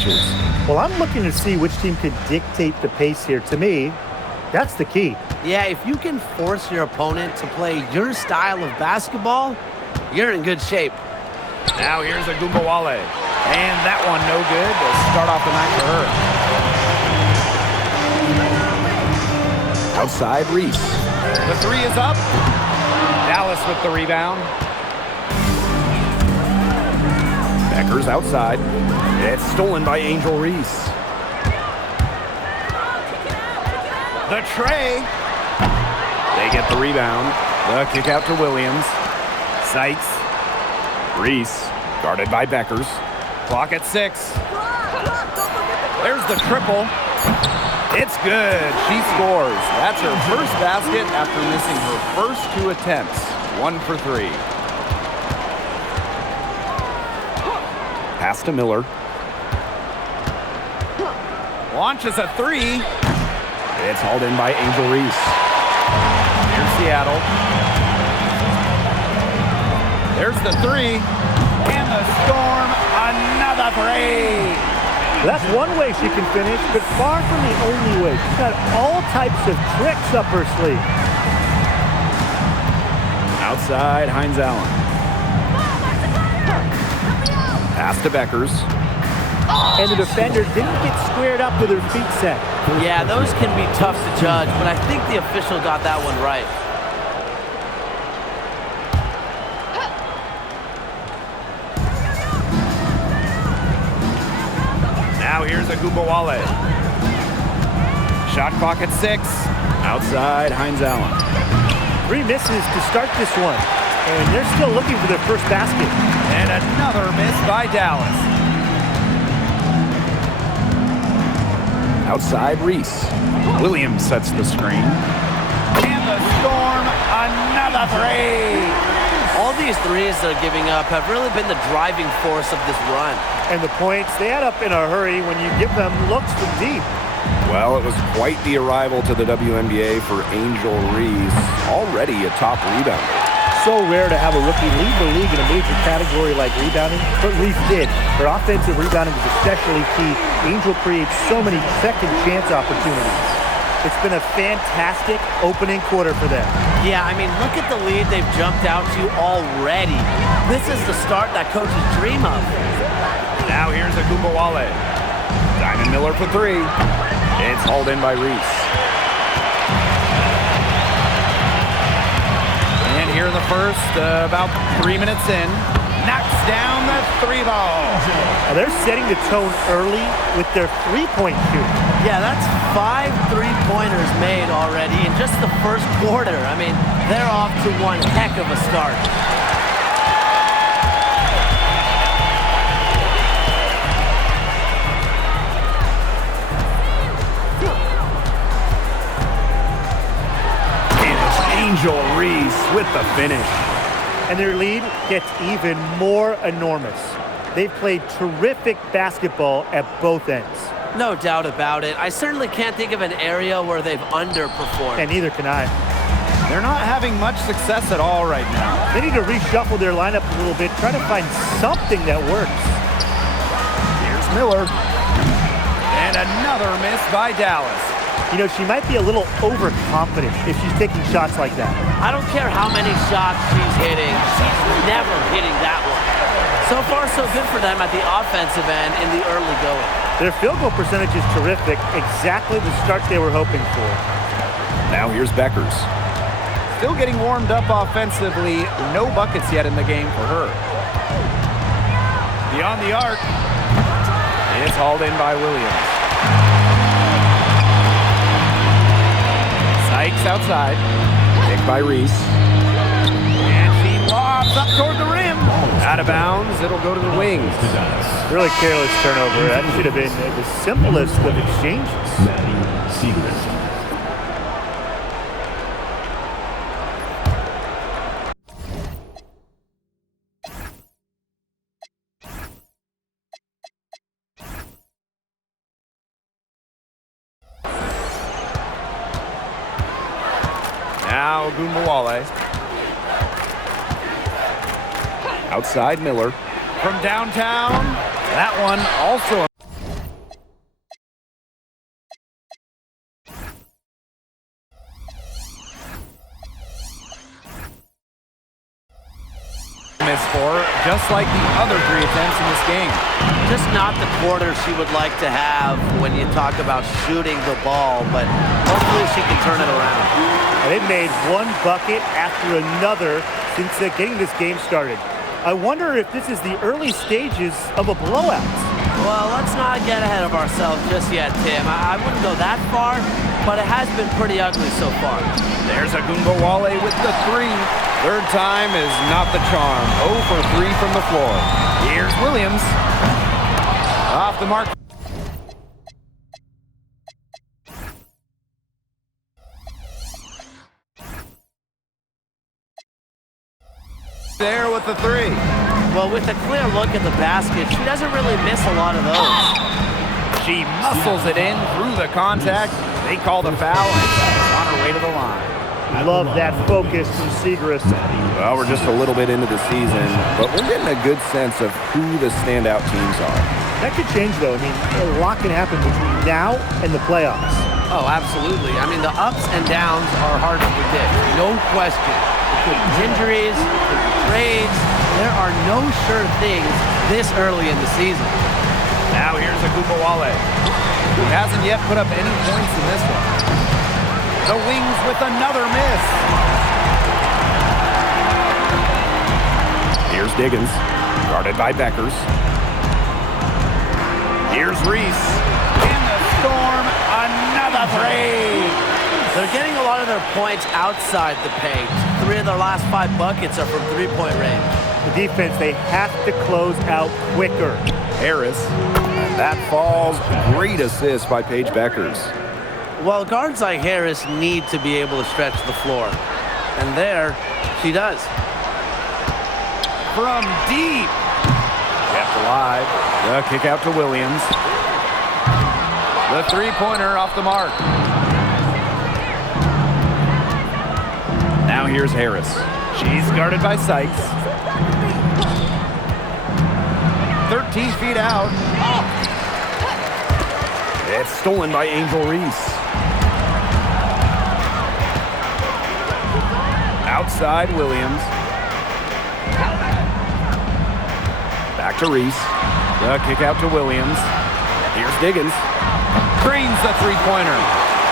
inches. Well, I'm looking to see which team could dictate the pace here. To me, that's the key. Yeah, if you can force your opponent to play your style of basketball, you're in good shape. Now here's a Gumbawale. And that one no good to start off the night for her. Outside Reese. The three is up. Dallas with the rebound. Becker's outside. It's stolen by Angel Reese. The tray. They get the rebound. The kick out to Williams. Sykes. Reese, guarded by Beckers. Clock at 6. There's the triple. It's good. She scores. That's her first basket after missing her first 2 attempts. 1 for 3. Pass to Miller. Launches a 3. It's hauled in by Angel Reese. Here's Seattle. There's the 3. And the Storm, another 3. That's one way she can finish, but far from the only way. She's got all types of tricks up her sleeve. Outside, Hines Allen. Pass to Beckers. And the defender didn't get squared up with her feet set. Yeah, those can be tough to judge, but I think the official got that one right. Now here's a Gumbawale. Shot clock at 6. Outside, Hines Allen. 3 misses to start this one. And they're still looking for their first basket. And another miss by Dallas. Outside, Reese. Williams sets the screen. And the Storm, another 3. All these threes they're giving up have really been the driving force of this run. And the points, they add up in a hurry when you give them looks from deep. Well, it was quite the arrival to the WNBA for Angel Reese, already a top rebounder. So rare to have a rookie lead the league in a major category like rebounding, but Reese did. Her offensive rebounding was especially key. Angel creates so many second chance opportunities. It's been a fantastic opening quarter for them. Yeah, I mean, look at the lead they've jumped out to already. This is the start that coaches dream of. Now here's a Gumbawale. Diamond Miller for 3. It's hauled in by Reese. And here in the first, about 3 minutes in, knocks down the 3 ball. Now they're setting the tone early with their three-point shooting. Yeah, that's 5 3-pointers made already in just the first quarter. I mean, they're off to one heck of a start. Angel Reese with the finish. And their lead gets even more enormous. They've played terrific basketball at both ends. No doubt about it. I certainly can't think of an area where they've underperformed. And neither can I. They're not having much success at all right now. They need to reshuffle their lineup a little bit, try to find something that works. Here's Miller. And another miss by Dallas. You know, she might be a little overconfident if she's taking shots like that. I don't care how many shots she's hitting. She's never hitting that one. So far, so good for them at the offensive end in the early going. Their field goal percentage is terrific, exactly the start they were hoping for. Now here's Beckers. Still getting warmed up offensively. No buckets yet in the game for her. Beyond the arc. It's hauled in by Williams. Sykes outside. Picked by Reese. And she lobs up toward the rim. Out of bounds. It'll go to the wings. Really careless turnover. That should have been the simplest of exchanges. Now Gumbawale. Outside Miller. From downtown. That one also. this for her, just like the other 3 attempts in this game. Just not the quarter she would like to have when you talk about shooting the ball, but hopefully she can turn it around. And they made one bucket after another since getting this game started. I wonder if this is the early stages of a blowout. Well, let's not get ahead of ourselves just yet, Tim. I wouldn't go that far, but it has been pretty ugly so far. There's Agumbawale with the 3. Third time is not the charm. 0 for 3 from the floor. Here's Williams. Off the mark. There with the 3. Well, with a clear look at the basket, she doesn't really miss a lot of those. She muscles it in through the contact. They call the foul, and she's on her way to the line. Love that focus from Segrist. Well, we're just a little bit into the season, but we're getting a good sense of who the standout teams are. That could change, though. I mean, a lot can happen between now and the playoffs. Oh, absolutely. I mean, the ups and downs are hard to predict. No question. It could be injuries, it could be trades. There are no sure things this early in the season. Now here's Agumbawale, who hasn't yet put up any points in this one. The Wings with another miss. Here's Diggins, guarded by Beckers. Here's Reese. And the Storm, another 3. They're getting a lot of their points outside the paint. 3 of their last 5 buckets are from three-point range. The defense, they have to close out quicker. Harris, and that falls. Great assist by Paige Beckers. Well, guards like Harris need to be able to stretch the floor. And there, she does. From deep. Kept alive. The kick out to Williams. The 3-pointer off the mark. Now here's Harris. She's guarded by Sykes. 13 feet out. It's stolen by Angel Reese. Outside Williams. Back to Reese. The kick out to Williams. Here's Diggins. Drains the 3-pointer.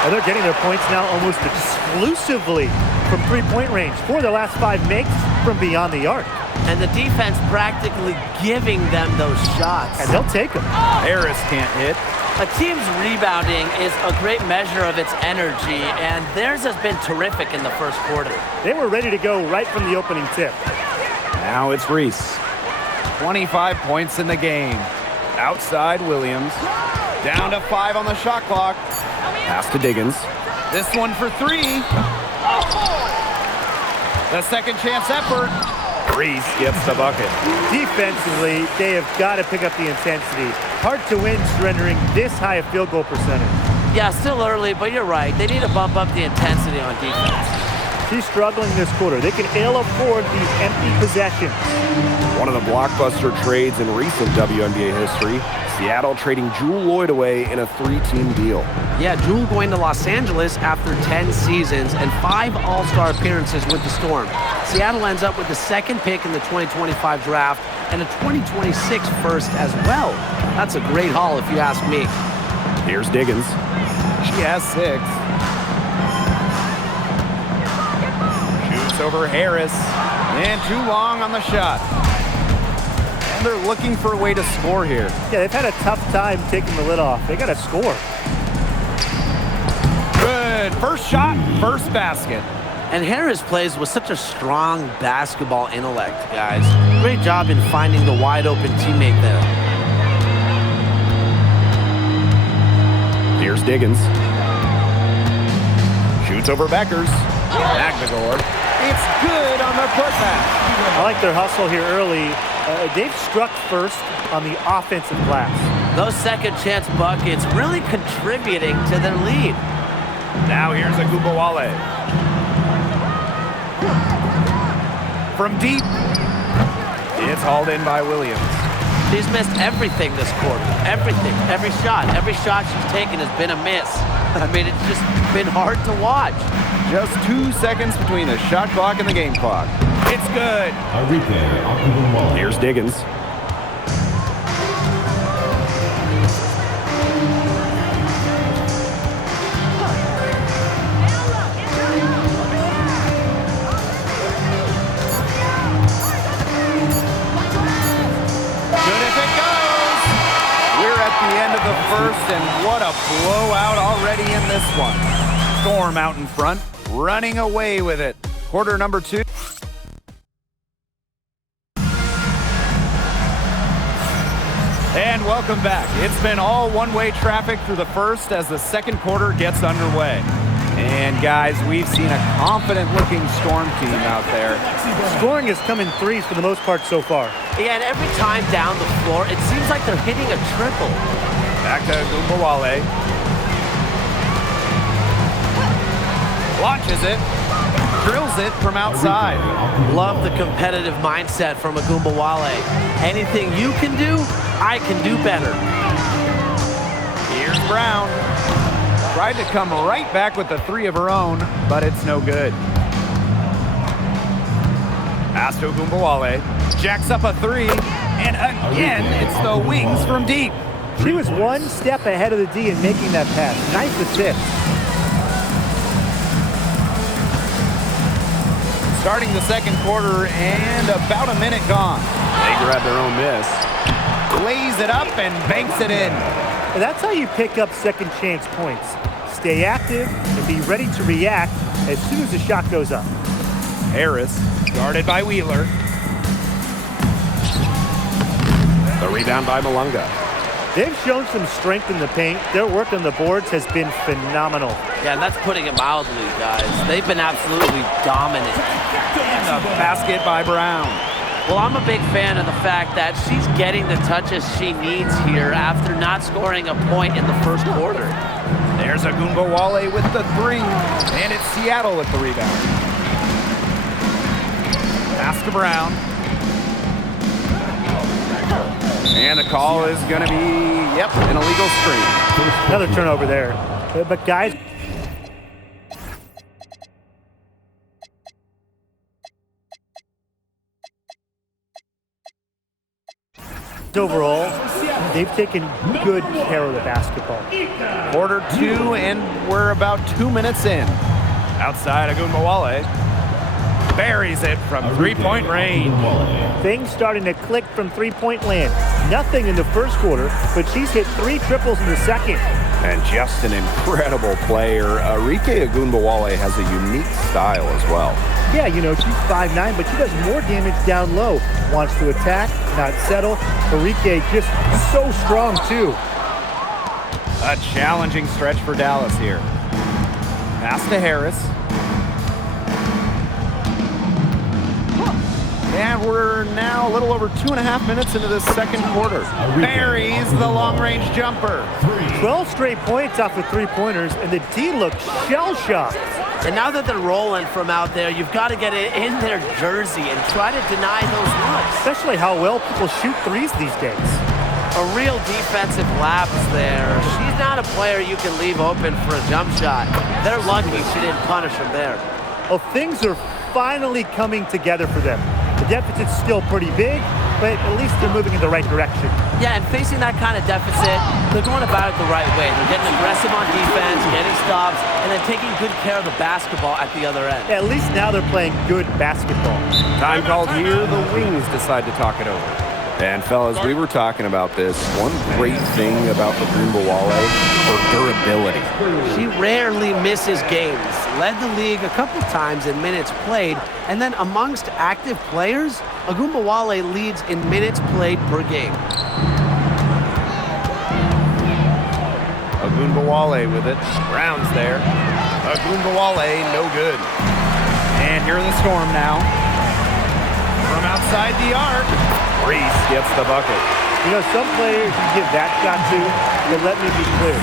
And they're getting their points now almost exclusively from three-point range. 4 of their last 5 makes from beyond the arc. And the defense practically giving them those shots. And they'll take them. Harris can't hit. A team's rebounding is a great measure of its energy, and theirs has been terrific in the first quarter. They were ready to go right from the opening tip. Now it's Reese. 25 points in the game. Outside Williams. Down to 5 on the shot clock. Pass to Diggins. This one for 3. The second chance effort. Reese gets the bucket. Defensively, they have got to pick up the intensity. Hard to win surrendering this high a field goal percentage. Yeah, still early, but you're right. They need to bump up the intensity on defense. She's struggling this quarter. They can ill afford these empty possessions. One of the blockbuster trades in recent WNBA history. Seattle trading Jewel Lloyd away in a 3-team deal. Yeah, Jewel going to Los Angeles after 10 seasons and 5 All-Star appearances with the Storm. Seattle ends up with the 2nd pick in the 2025 draft and a 2026 first as well. That's a great haul if you ask me. Here's Diggins. She has 6. Shoots over Harris. And too long on the shot. And they're looking for a way to score here. Yeah, they've had a tough time taking the lid off. They got to score. Good. First shot, first basket. And Harris plays with such a strong basketball intellect, guys. Great job in finding the wide-open teammate there. Here's Diggins. Shoots over Beckers. Magnagor. It's good on their putback. I like their hustle here early. They've struck first on the offensive glass. Those second chance buckets really contributing to their lead. Now here's Agumbawale. From deep. It's hauled in by Williams. She's missed everything this quarter. Everything. Every shot. Every shot she's taken has been a miss. I mean, it's just been hard to watch. Just 2 seconds between the shot clock and the game clock. It's good. Enrique. Here's Diggins. Good if it goes. We're at the end of the first, and what a blowout already in this one. Storm out in front, running away with it. Quarter number 2. And welcome back. It's been all one-way traffic through the first as the second quarter gets underway. And guys, we've seen a confident-looking Storm team out there. Scoring has come in threes for the most part so far. Yeah, and every time down the floor, it seems like they're hitting a triple. Back to Gumbawale. Launches it. Drills it from outside. Love the competitive mindset from Agumbawale. Anything you can do, I can do better. Here's Brown. Tried to come right back with the 3 of her own, but it's no good. Pass to Agumbawale. Jacks up a 3, and again, it's the wings from deep. She was one step ahead of the D in making that pass. Nice assist. Starting the second quarter and about a minute gone. They grab their own miss. Lays it up and banks it in. And that's how you pick up second chance points. Stay active and be ready to react as soon as the shot goes up. Harris, guarded by Wheeler. The rebound by Malunga. They've shown some strength in the paint. Their work on the boards has been phenomenal. Yeah, and that's putting it mildly, guys. They've been absolutely dominant. And a basket by Brown. Well, I'm a big fan of the fact that she's getting the touches she needs here after not scoring a point in the first quarter. There's Agumbawale with the 3, and it's Seattle with the rebound. Pass to Brown. And the call is going to be, an illegal screen. Another turnover there. But guys, overall, they've taken good care of the basketball. Quarter 2, and we're about 2 minutes in. Outside, Agumbawale buries it from three-point range. Things starting to click from three-point land. Nothing in the first quarter, but she's hit 3 triples in the second. And just an incredible player. Enrique Agumbawale has a unique style as well. Yeah, she's 5'9", but she does more damage down low. Wants to attack, not settle. Enrique just so strong, too. A challenging stretch for Dallas here. Pass to Harris. And we're now a little over 2.5 minutes into the second quarter. Buries the long-range jumper. 12 straight points off of three-pointers, and the D looks shell-shocked. And now that they're rolling from out there, you've got to get it in their jersey and try to deny those looks. Especially how well people shoot threes these days. A real defensive lapse there. She's not a player you can leave open for a jump shot. They're lucky she didn't punish him there. Well, things are finally coming together for them. The deficit's still pretty big, but at least they're moving in the right direction. Yeah, and facing that kind of deficit, they're going about it the right way. They're getting aggressive on defense, getting stops, and then taking good care of the basketball at the other end. At least now they're playing good basketball. Time called here. The Wings decide to talk it over. And fellas, we were talking about this. One great thing about Agumbawale, her durability. She rarely misses games. Led the league a couple times in minutes played, and then amongst active players, Agumbawale leads in minutes played per game. Agumbawale with it. Brown's there. Agumbawale, no good. And here in the Storm now. From outside the arc, Reese gets the bucket. Some players you give that shot to, but let me be clear.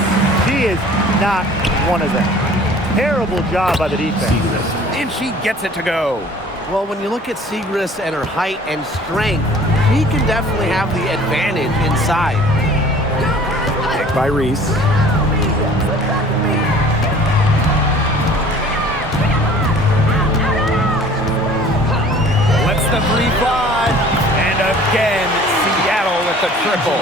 She is not one of them. Terrible job by the defense. And she gets it to go. Well, when you look at Siegrist and her height and strength, he can definitely have the advantage inside. Picked by Reese. the 3-5. And again, Seattle with the triple.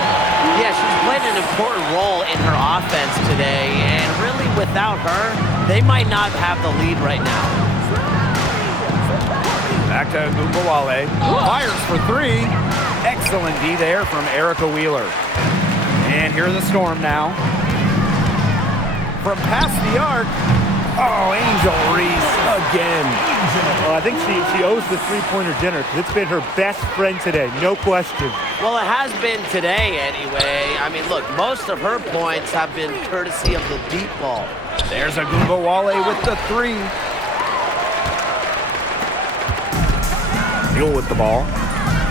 Yeah, she's played an important role in her offense today, and really without her, they might not have the lead right now. Back to Gumbawale. Fires for 3. Excellent D there from Erica Wheeler. And here's the Storm now. From past the arc. Oh, Angel Reese again. Well, I think she owes the three-pointer dinner because it's been her best friend today, no question. Well, it has been today anyway. I mean, look, most of her points have been courtesy of the deep ball. There's a Gumbawale with the 3. Mule with the ball.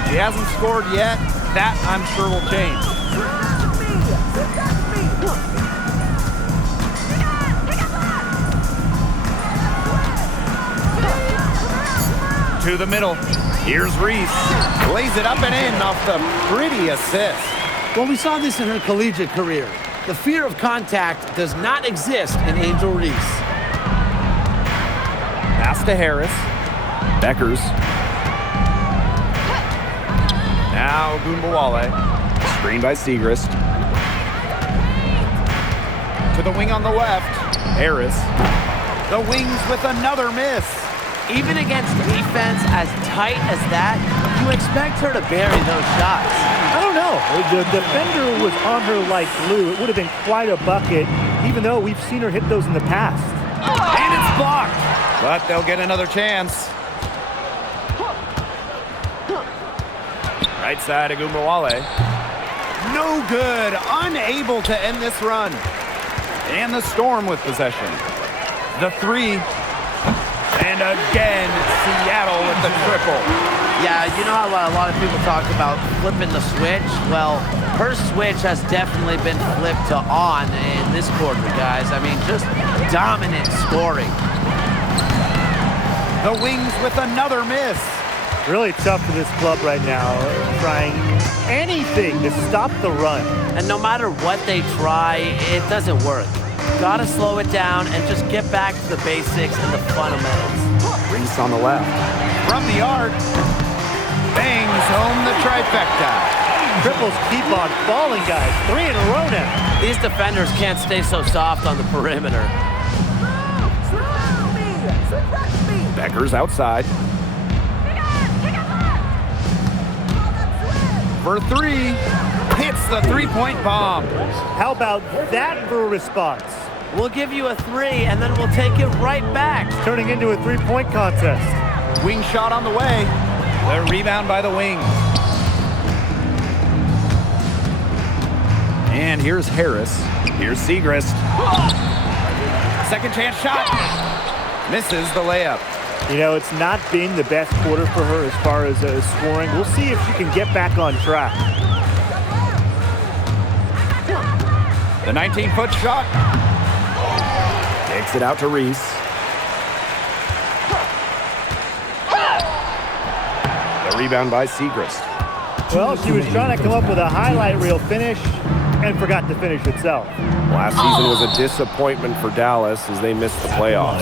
She hasn't scored yet. That, I'm sure, will change. To the middle. Here's Reese. Lays it up and in off the pretty assist. Well, we saw this in her collegiate career. The fear of contact does not exist in Angel Reese. Pass to Harris. Beckers. Now Gumbawale. Screen by Segrist. To the wing on the left. Harris. The wings with another miss. Even against defense as tight as that, you expect her to bury those shots. I don't know. The defender was on her like glue. It would have been quite a bucket, even though we've seen her hit those in the past. And it's blocked. But they'll get another chance. Right side of Gumbawale. No good. Unable to end this run. And the Storm with possession. The 3. And again, Seattle with the triple. Yeah, you know how a lot of people talk about flipping the switch? Well, her switch has definitely been flipped to on in this quarter, guys. I mean, just dominant scoring. The wings with another miss. Really tough for this club right now, trying anything to stop the run. And no matter what they try, it doesn't work. Gotta slow it down and just get back to the basics and the fundamentals. Reese on the left. From the arc. Bangs home the trifecta. Triples keep on falling, guys. 3 in a row now. These defenders can't stay so soft on the perimeter. Beckers outside. For 3. Hits the 3-point bomb. How about that for a response? We'll give you a 3, and then we'll take it right back. Turning into a three-point contest. Wing shot on the way. The rebound by the wings. And here's Harris. Here's Segrist. Second chance shot. Misses the layup. You know, it's not been the best quarter for her as far as scoring. We'll see if she can get back on track. The 19-foot shot. Takes it out to Reese. The rebound by Segrist. Well, she was trying to come up with a highlight reel finish and forgot to finish itself. Last season was a disappointment for Dallas as they missed the playoffs.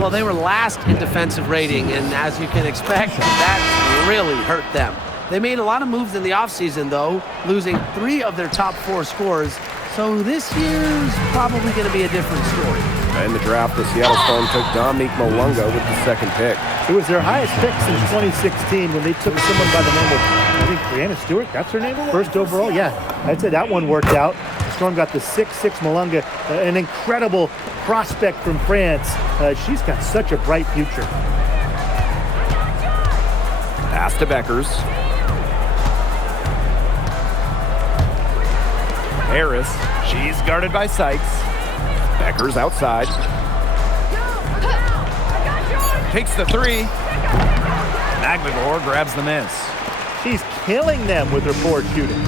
Well, they were last in defensive rating, and as you can expect, that really hurt them. They made a lot of moves in the offseason, though, losing 3 of their top 4 scorers. So this year's probably going to be a different story. In the draft, the Seattle Storm took Dominique Malunga with the 2nd pick. It was their highest pick since 2016 when they took someone by the name of, I think, Brianna Stewart. That's her name? First overall? Yeah, I'd say that one worked out. The Storm got the 6'6" Malunga, an incredible prospect from France. She's got such a bright future. Pass to Beckers. Harris. She's guarded by Sykes. Beckers outside. Takes the 3. Magligor grabs the miss. She's killing them with her poor shooting.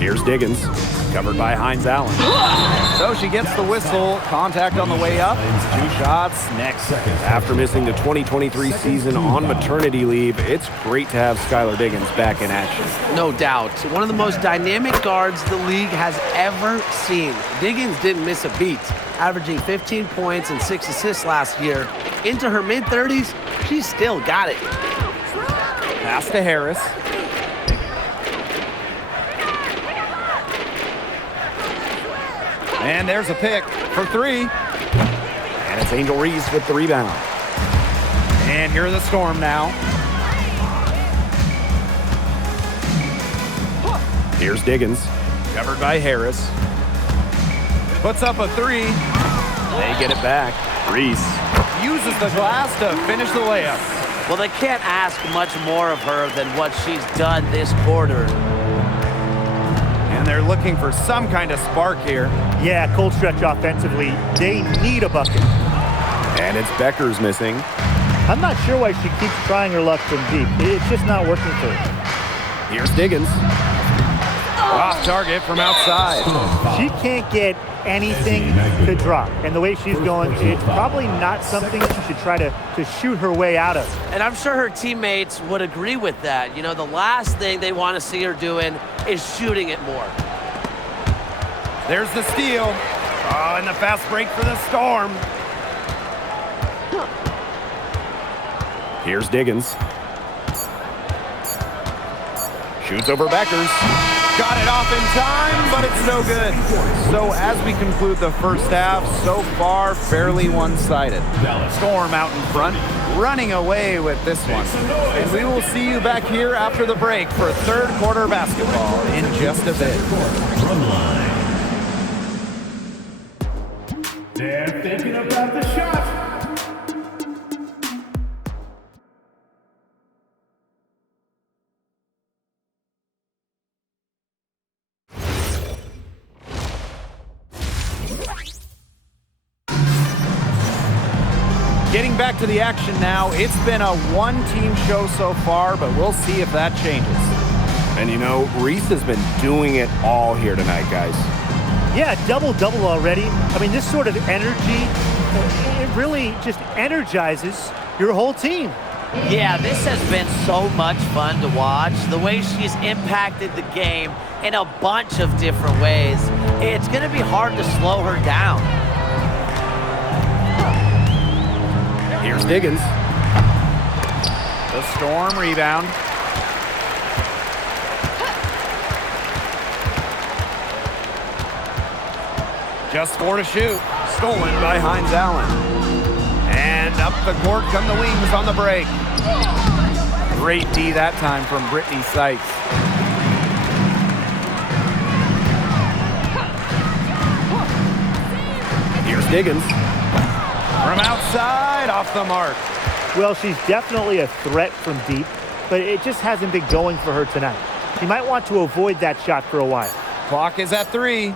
Here's Diggins. Covered by Hines Allen. So she gets the whistle. Contact on the way up. 2 shots next. After missing the 2023 season on maternity leave, it's great to have Skylar Diggins back in action. No doubt. One of the most dynamic guards the league has ever seen. Diggins didn't miss a beat, averaging 15 points and 6 assists last year into her mid-30s, she's still got it. Pass to Harris. And there's a pick for 3. And it's Angel Reese with the rebound. And here are the Storm now. Here's Diggins, covered by Harris. Puts up a 3. They get it back. Reese uses the glass to finish the layup. Well, they can't ask much more of her than what she's done this quarter. And they're looking for some kind of spark here. Yeah, cold stretch offensively. They need a bucket. And it's Becker's missing. I'm not sure why she keeps trying her luck from deep. It's just not working for her. Here's Diggins. Off target from outside. She can't get anything to drop. And the way she's going, it's probably not something she should try to shoot her way out of. And I'm sure her teammates would agree with that. You know, the last thing they want to see her doing is shooting it more. There's the steal. Oh, and the fast break for the Storm. Here's Diggins. Shoots over Beckers. Got it off in time, but it's no good. So as we conclude the first half, so far fairly one-sided. Storm out in front, running away with this one. And we will see you back here after the break for third quarter basketball in just a bit. They're thinking about the shot. Getting back to the action now, it's been a one-team show so far, but we'll see if that changes. And you know, Reese has been doing it all here tonight, guys. Yeah, double-double already. I mean, this sort of energy, it really just energizes your whole team. Yeah, this has been so much fun to watch. The way she's impacted the game in a bunch of different ways. It's going to be hard to slow her down. Here's Diggins. The Storm rebound. Just 4 to shoot. Stolen by Hines Allen. And up the court come the Wings on the break. Great D that time from Brittany Sykes. Here's Diggins. From outside, off the mark. Well, she's definitely a threat from deep, but it just hasn't been going for her tonight. She might want to avoid that shot for a while. Clock is at 3.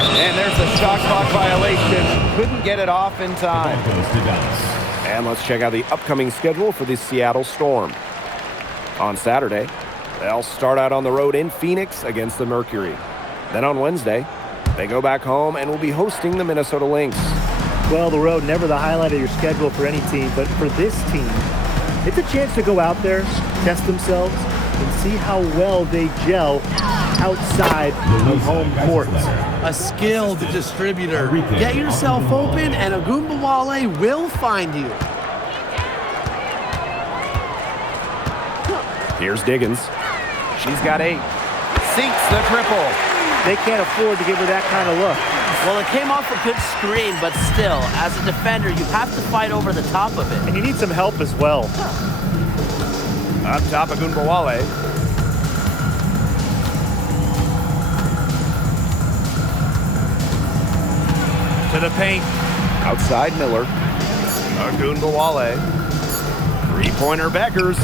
And there's a shot clock violation. Couldn't get it off in time. And let's check out the upcoming schedule for the Seattle Storm. On Saturday, they'll start out on the road in Phoenix against the Mercury. Then on Wednesday, they go back home and will be hosting the Minnesota Lynx. Well, the road, never the highlight of your schedule for any team, but for this team, it's a chance to go out there, test themselves, and see how well they gel outside of home court. A skilled distributor. Get yourself open and Agumbawale will find you. Here's Diggins. She's got 8. Sinks the triple. They can't afford to give her that kind of look. Well, it came off a good screen, but still, as a defender, you have to fight over the top of it. And you need some help as well. Up top, Agumbawale. To the paint. Outside Miller. Agumbawale. Three-pointer Beckers.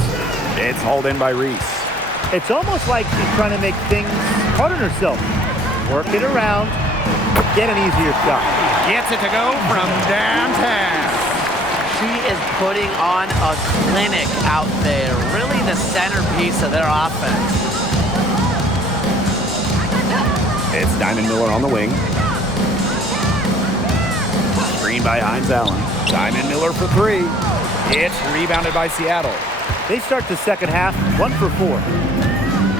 It's hauled in by Reese. It's almost like she's trying to make things hard on herself. Work it around, get an easier shot. Gets it to go from downtown. She is putting on a clinic out there, really the centerpiece of their offense. It's Diamond Miller on the wing. Screen by Hines Allen. Diamond Miller for 3. It's rebounded by Seattle. They start the second half 1 for 4.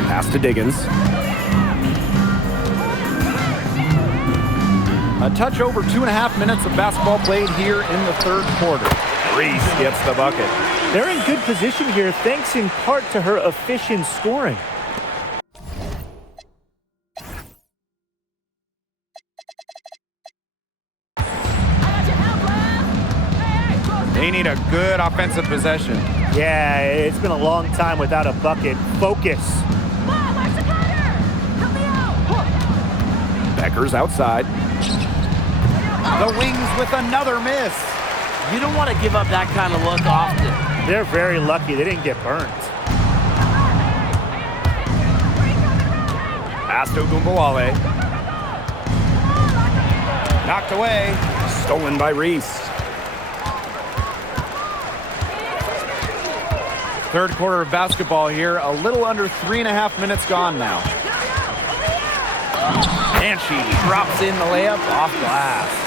Pass to Diggins. A touch over 2.5 minutes of basketball played here in the third quarter. Reese gets the bucket. They're in good position here, thanks in part to her efficient scoring. They need a good offensive possession. Yeah, it's been a long time without a bucket. Focus. Becker's outside. The Wings with another miss. You don't want to give up that kind of look often. They're very lucky they didn't get burnt. Pass to Gumbawale. Knocked away. Stolen by Reese. Third quarter of basketball here. A little under 3.5 minutes gone now. And she drops in the layup off glass.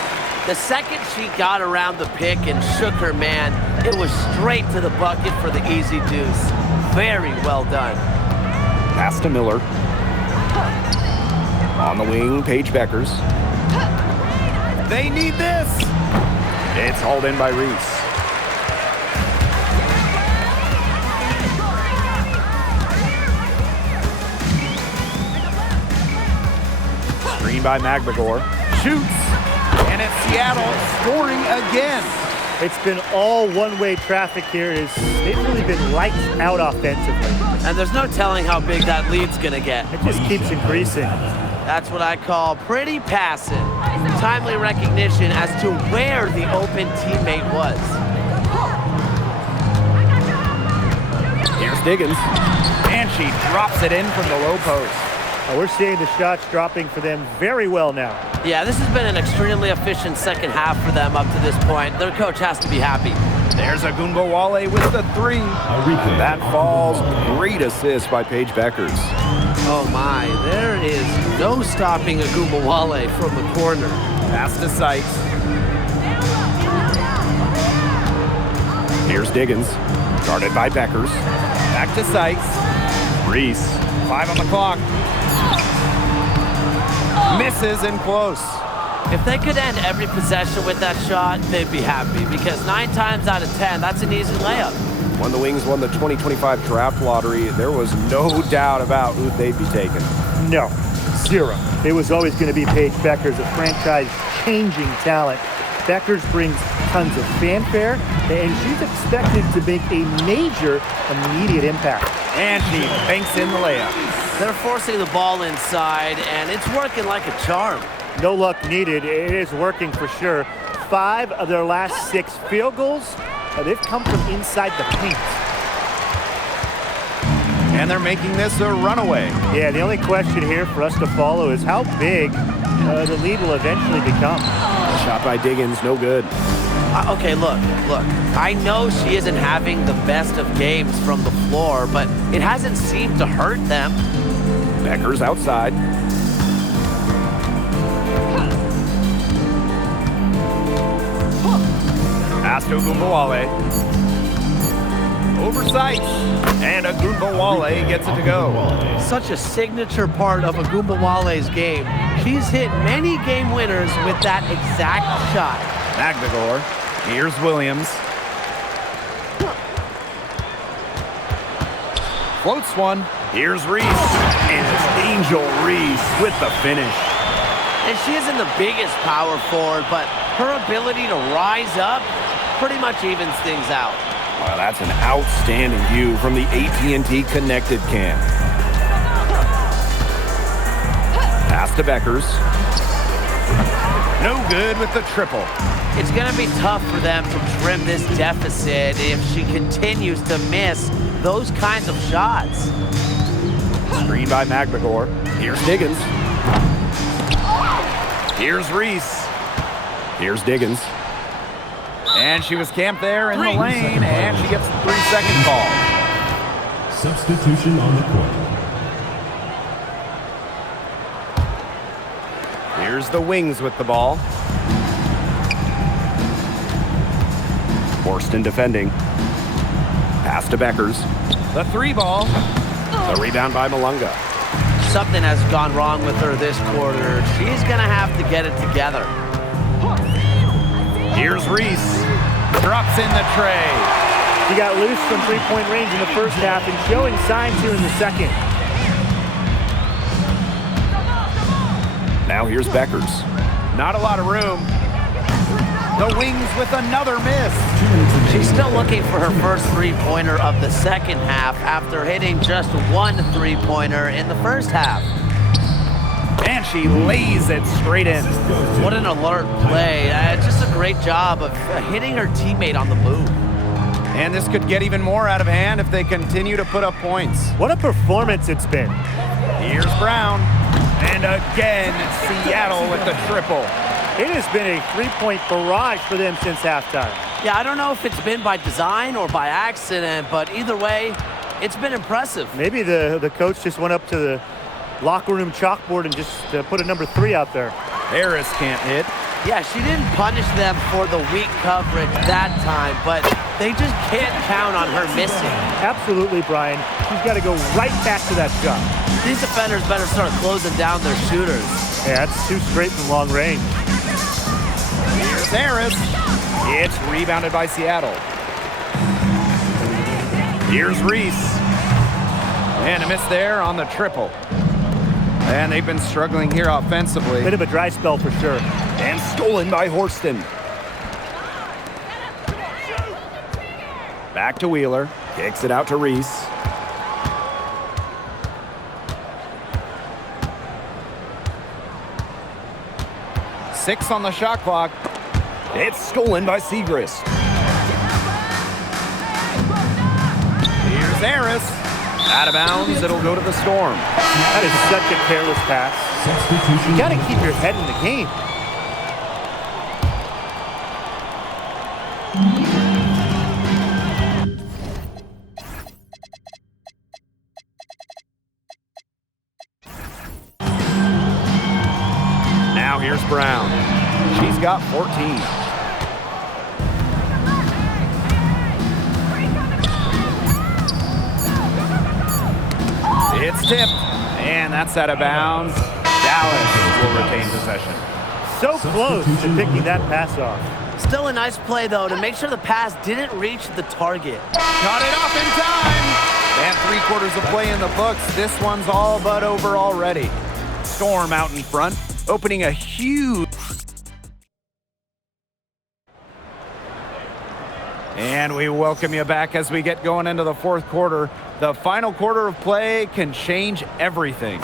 The second she got around the pick and shook her man, it was straight to the bucket for the easy deuce. Very well done. Pass to Miller. On the wing, Paige Beckers. They need this. It's hauled in by Reese. Screen by Magbagor. Shoots. And it's Seattle scoring again. It's been all one-way traffic here. They've really been lights out offensively. And there's no telling how big that lead's going to get. It just keeps increasing. That's what I call pretty passive. Timely recognition as to where the open teammate was. Here's Diggins. And she drops it in from the low post. We're seeing the shots dropping for them very well now. Yeah, this has been an extremely efficient second half for them up to this point. Their coach has to be happy. There's a Gumbawale with the three. That falls. Great assist by Paige Beckers. Oh my, there is no stopping a Gumbawale from the corner. Pass to Sykes. Here's Diggins. Guarded by Beckers. Back to Sykes. Reese. 5 on the clock. Misses in close. If they could end every possession with that shot, they'd be happy because 9 times out of 10, that's an easy layup. When the Wings won the 2025 draft lottery, there was no doubt about who they'd be taking. No, zero. It was always going to be Paige Beckers, a franchise-changing talent. Beckers brings tons of fanfare, and she's expected to make a major immediate impact. And she banks in the layup. They're forcing the ball inside, and it's working like a charm. No luck needed. It is working for sure. 5 of their last 6 field goals, they've come from inside the paint. And they're making this a runaway. Yeah, the only question here for us to follow is how big the lead will eventually become. Shot by Diggins, no good. Okay, look. I know she isn't having the best of games from the floor, but it hasn't seemed to hurt them. Beckers outside. Pass to Gumbawale. Oversight. And a Gumbawale gets it to go. Such a signature part of a Gumbawale's game. She's hit many game winners with that exact shot. Magbagor. Here's Williams. Floats one. Here's Reese. And it's Angel Reese with the finish. And she isn't the biggest power forward, but her ability to rise up pretty much evens things out. Well, that's an outstanding view from the AT&T Connected Cam. Pass to Beckers. No good with the triple. It's going to be tough for them to trim this deficit if she continues to miss those kinds of shots. Screen by Magbagor. Here's Diggins. Here's Reese. Here's Diggins. And she was camped there in the lane, and she gets the 3-second call. Substitution on the court. Here's the Wings with the ball. Horston defending. Pass to Beckers. The 3 ball. The rebound by Malunga. something has gone wrong with her this quarter. She's going to have to get it together. Here's Reese. Drops in the tray. She got loose from three-point range in the first half and showing signs here in the second. Now here's Beckers. Not a lot of room. The wings with another miss. She's still looking for her first three-pointer of the second half after hitting just one three-pointer in the first half. And she lays it straight in. What an alert play. Just a great job of hitting her teammate on the move. And this could get even more out of hand if they continue to put up points. What a performance it's been. Here's Brown. And again, Seattle with the triple. It has been a three-point barrage for them since halftime. Yeah, I don't know if it's been by design or by accident, but either way, it's been impressive. Maybe the coach just went up to the locker room chalkboard and just put a number 3 out there. Harris can't hit. Yeah, she didn't punish them for the weak coverage that time, but they just can't count on her missing. Absolutely, Brian. She's got to go right back to that shot. These defenders better start closing down their shooters. Yeah, that's 2 straight from long range. Here's Harris. It's rebounded by Seattle. Here's Reese. And a miss there on the triple. And they've been struggling here offensively. Bit of a dry spell for sure. And stolen by Horston. Back to Wheeler. Kicks it out to Reese. Six on the shot clock. It's stolen by Segrist. Here's Harris. Out of bounds, it'll go to the Storm. That is such a careless pass. You got to keep your head in the game. Now here's Brown. She's got 14. It's tipped, and that's out of bounds. Dallas will retain possession. So close to picking that pass off. Still a nice play, though, to make sure the pass didn't reach the target. Got it off in time. And 3/4 of play in the books. This one's all but over already. Storm out in front, opening a huge... And we welcome you back as we get going into the fourth quarter. The final quarter of play can change everything.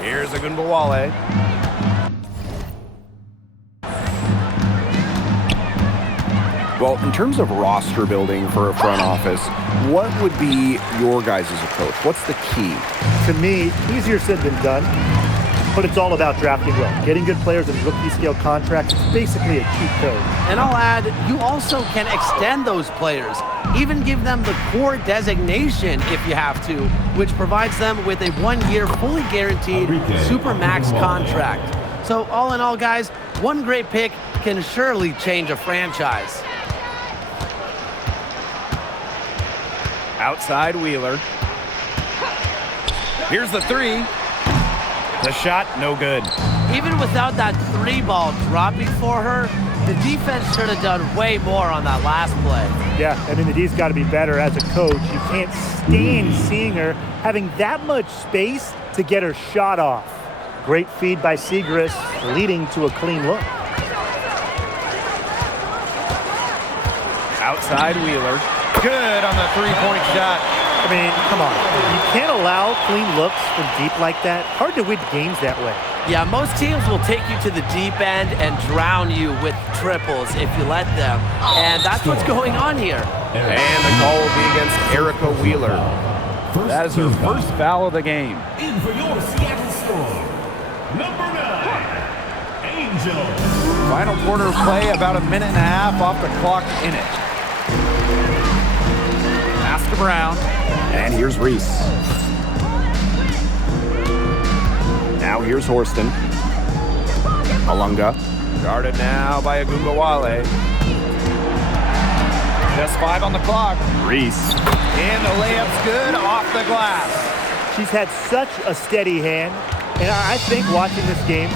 Here's Agunbowale. Well, in terms of roster building for a front office, what would be your guys' approach? What's the key? To me, easier said than done, but it's all about drafting well. Getting good players in rookie scale contracts is basically a cheat code. And I'll add, you also can extend those players, even give them the core designation if you have to, which provides them with a 1-year fully guaranteed Supermax contract. So all in all, guys, one great pick can surely change a franchise. Outside Wheeler. Here's the 3. The shot, no good. Even without that 3-ball dropping for her, the defense should have done way more on that last play. Yeah, I mean, the D's got to be better as a coach. You can't stand seeing her having that much space to get her shot off. Great feed by Segrist, leading to a clean look. Outside Wheeler. Good on the 3-point shot. I mean, come on. You can't allow clean looks from deep like that. Hard to win games that way. Yeah, most teams will take you to the deep end and drown you with triples if you let them. And that's what's going on here. And the call will be against Erica Wheeler. That is her first foul of the game. In for your Seattle Storm, number 9, Angel. Final quarter of play, about a minute and a half off the clock in it. Pass to Brown. And here's Reese. Now here's Horston. Malunga. Guarded now by Agumbawale. Just 5 on the clock. Reese. And the layup's good off the glass. She's had such a steady hand, and I think watching this game,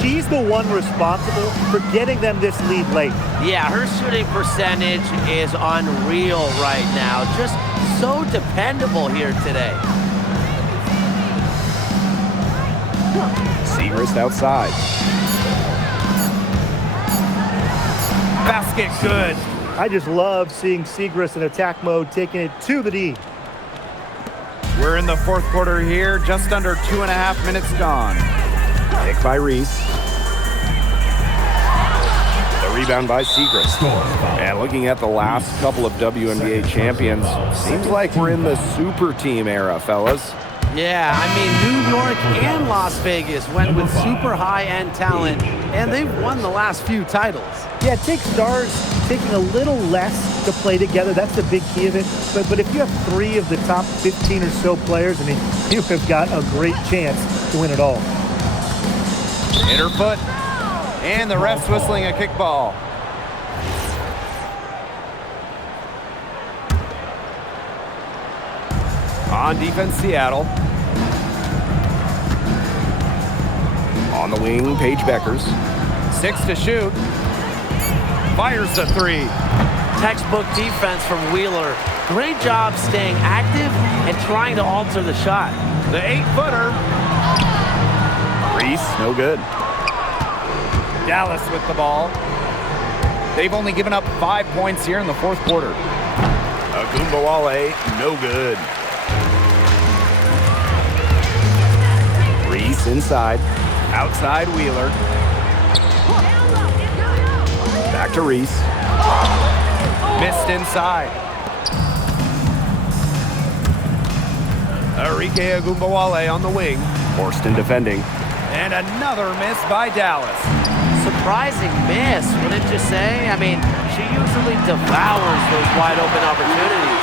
she's the one responsible for getting them this lead late. Yeah, her shooting percentage is unreal right now. Just so dependable here today. Segrist outside. Basket good. I just love seeing Segrist in attack mode, taking it to the D. We're in the fourth quarter here, just under 2.5 minutes gone. Pick by Reese. The rebound by Segrist. And looking at the last couple of WNBA champions, seems like we're in the super team era, fellas. Yeah, I mean, New York and Las Vegas went with super high-end talent, and they've won the last few titles. Yeah, it takes stars taking a little less to play together. That's the big key of it. But if you have 3 of the top 15 or so players, I mean, you have got a great chance to win it all. Hit her foot, and the ref's whistling a kickball. On defense, Seattle. On the wing, Paige Beckers. 6 to shoot. Fires the 3. Textbook defense from Wheeler. Great job staying active and trying to alter the shot. The 8-footer. Reese, no good. Dallas with the ball. They've only given up 5 points here in the fourth quarter. Agumbawale, no good. Reese inside. Outside Wheeler. Back to Reese. Missed inside. Arike Agumbawale on the wing. Forced in defending. And another miss by Dallas. Surprising miss, wouldn't you say? I mean, she usually devours those wide open opportunities.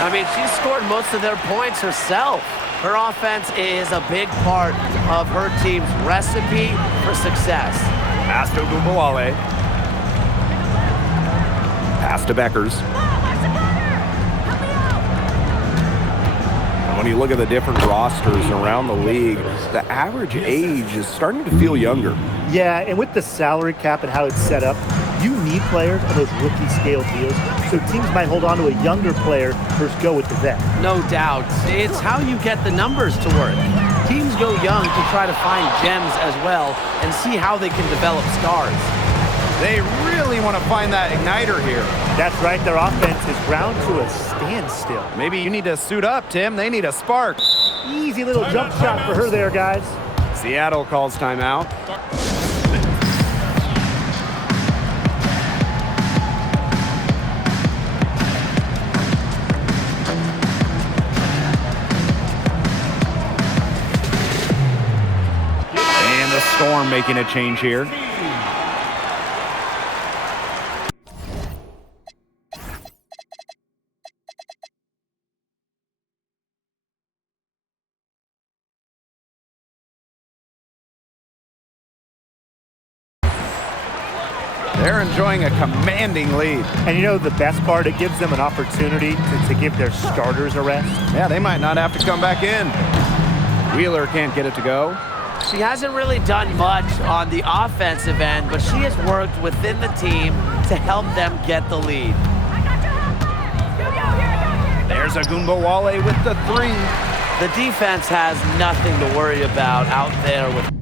I mean, she scored most of their points herself. Her offense is a big part of her team's recipe for success. Pass to Agumbawale. Pass to Beckers. And when you look at the different rosters around the league, the average age is starting to feel younger. Yeah, and with the salary cap and how it's set up, you need players on those rookie scale deals, so teams might hold on to a younger player versus go with the vet. No doubt. It's how you get the numbers to work. Teams go young to try to find gems as well and see how they can develop stars. They really want to find that igniter here. That's right, their offense is ground to a standstill. Maybe you need to suit up, Tim. They need a spark. Easy little jump shot for her there, guys. Seattle calls timeout. And the Storm making a change here. They're enjoying a commanding lead. And you know the best part, it gives them an opportunity to give their starters a rest. Yeah, they might not have to come back in. Wheeler can't get it to go. She hasn't really done much on the offensive end, but she has worked within the team to help them get the lead. There's Agumbawale with the 3. The defense has nothing to worry about out there with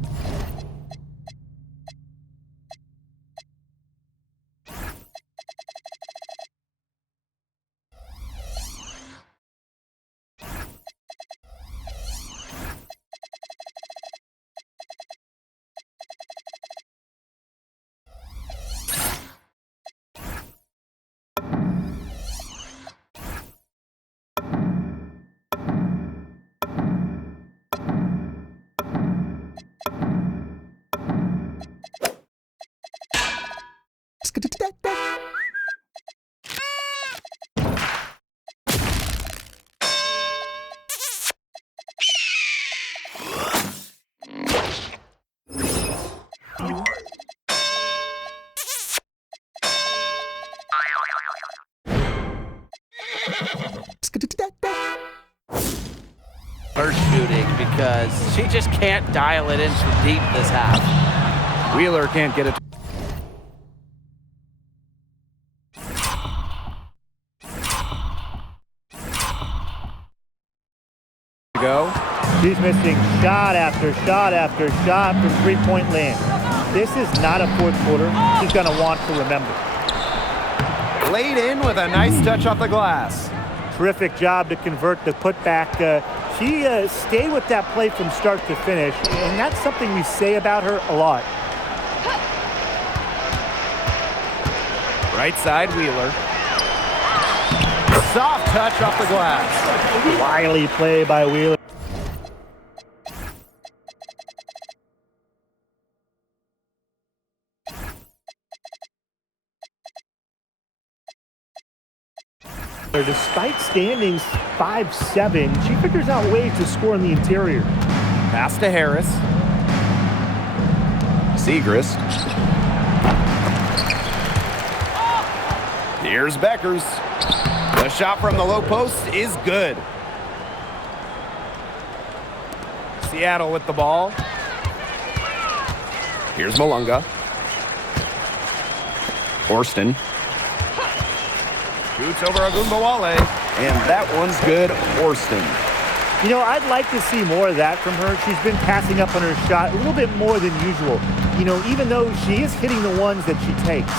because she just can't dial it in from deep this half. Wheeler can't get it. Go. She's missing shot after shot after shot from three-point land. This is not a fourth quarter she's going to want to remember. Laid in with a nice touch off the glass. Terrific job to convert the putback. She stayed with that play from start to finish, and that's something we say about her a lot. Right side, Wheeler. Soft touch off the glass. Wily play by Wheeler. Despite standings 5'7", she figures out ways to score in the interior. Pass to Harris. Segrist. Here's Beckers. The shot from the low post is good. Seattle with the ball. Here's Malunga. Orston. Shoots over Agumbawale. And that one's good, Orston. You know, I'd like to see more of that from her. She's been passing up on her shot a little bit more than usual. You know, even though she is hitting the ones that she takes.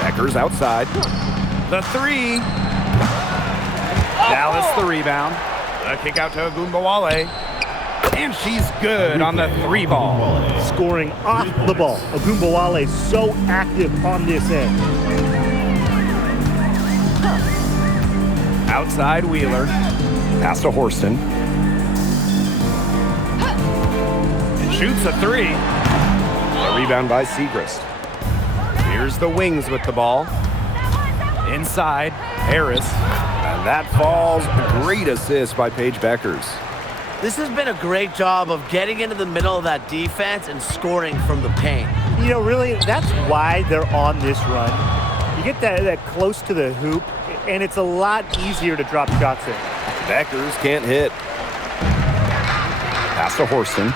Beckers outside. The three. Dallas the rebound. The kick out to Agumbawale. And she's good on the three ball. Scoring off the ball. Agumbawale so active on this end. Outside Wheeler. Pass to Horston. Shoots a three. A rebound by Segrist. Here's the Wings with the ball. Inside, Harris. And that falls. Great assist by Paige Beckers. This has been a great job of getting into the middle of that defense and scoring from the paint. You know, really, that's why they're on this run. You get that close to the hoop, and it's a lot easier to drop shots in. Beckers can't hit. Pass to Horston.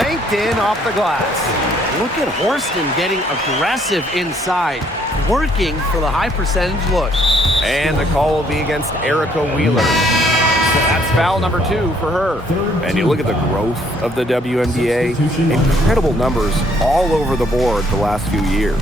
Banked in off the glass. Look at Horston getting aggressive inside, working for the high percentage look. And the call will be against Erica Wheeler. That's foul number 2 for her. And you look at the growth of the WNBA. Incredible numbers all over the board the last few years.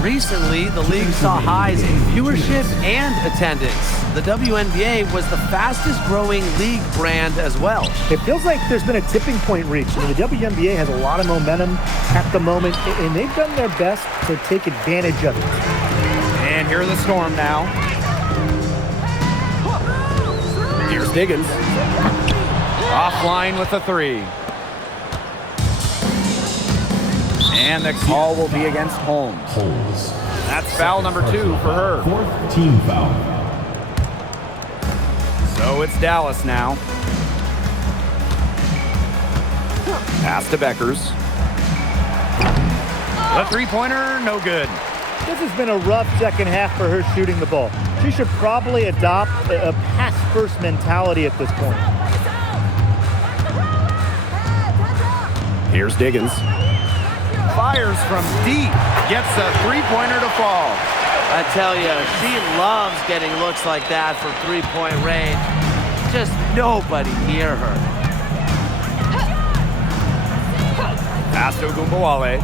Recently, the league saw highs in viewership and attendance. The WNBA was the fastest growing league brand as well. It feels like there's been a tipping point reached. I mean, the WNBA has a lot of momentum at the moment, and they've done their best to take advantage of it. And here are the Storm now. Here's Diggins. Offline with the three. And the call will be against Holmes. That's foul number 2 for her. 4th team foul. So it's Dallas now. Pass to Beckers. The three-pointer, no good. This has been a rough second half for her shooting the ball. She should probably adopt a pass-first mentality at this point. Here's Diggins. Fires from deep. Gets a three-pointer to fall. I tell you, she loves getting looks like that from three-point range. Just nobody near her. Pass to Agumbawale.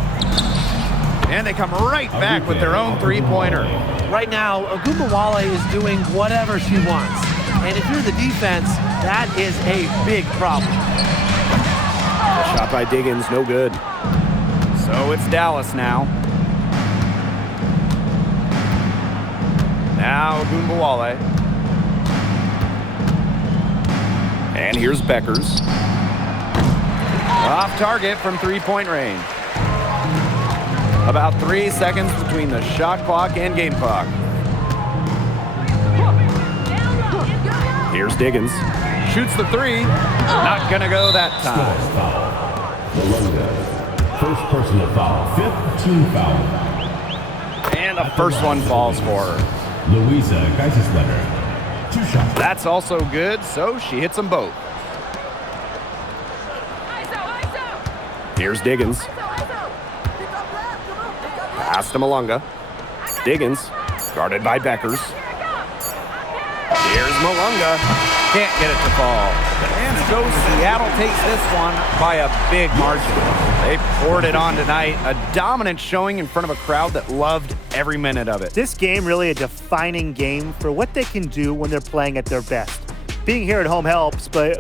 And they come right back with their own three-pointer. Right now, Agumbawale is doing whatever she wants. And if you're the defense, that is a big problem. A shot by Diggins, no good. So it's Dallas now. Now Agumbawale. And here's Beckers. Off target from three-point range. About 3 seconds between the shot clock and game clock. Here's Diggins. Shoots the three. Not gonna go that time. First personal foul. 5th team foul. And the first one falls for her. Louisa Geisesletter. 2 shots. That's also good, so she hits them both. Here's Diggins. Pass to Malunga. Diggins, guarded by Beckers. Here's Malunga. Can't get it to fall. And so Seattle takes this one by a big margin. They poured it on tonight. A dominant showing in front of a crowd that loved every minute of it. This game really a defining game for what they can do when they're playing at their best. Being here at home helps, but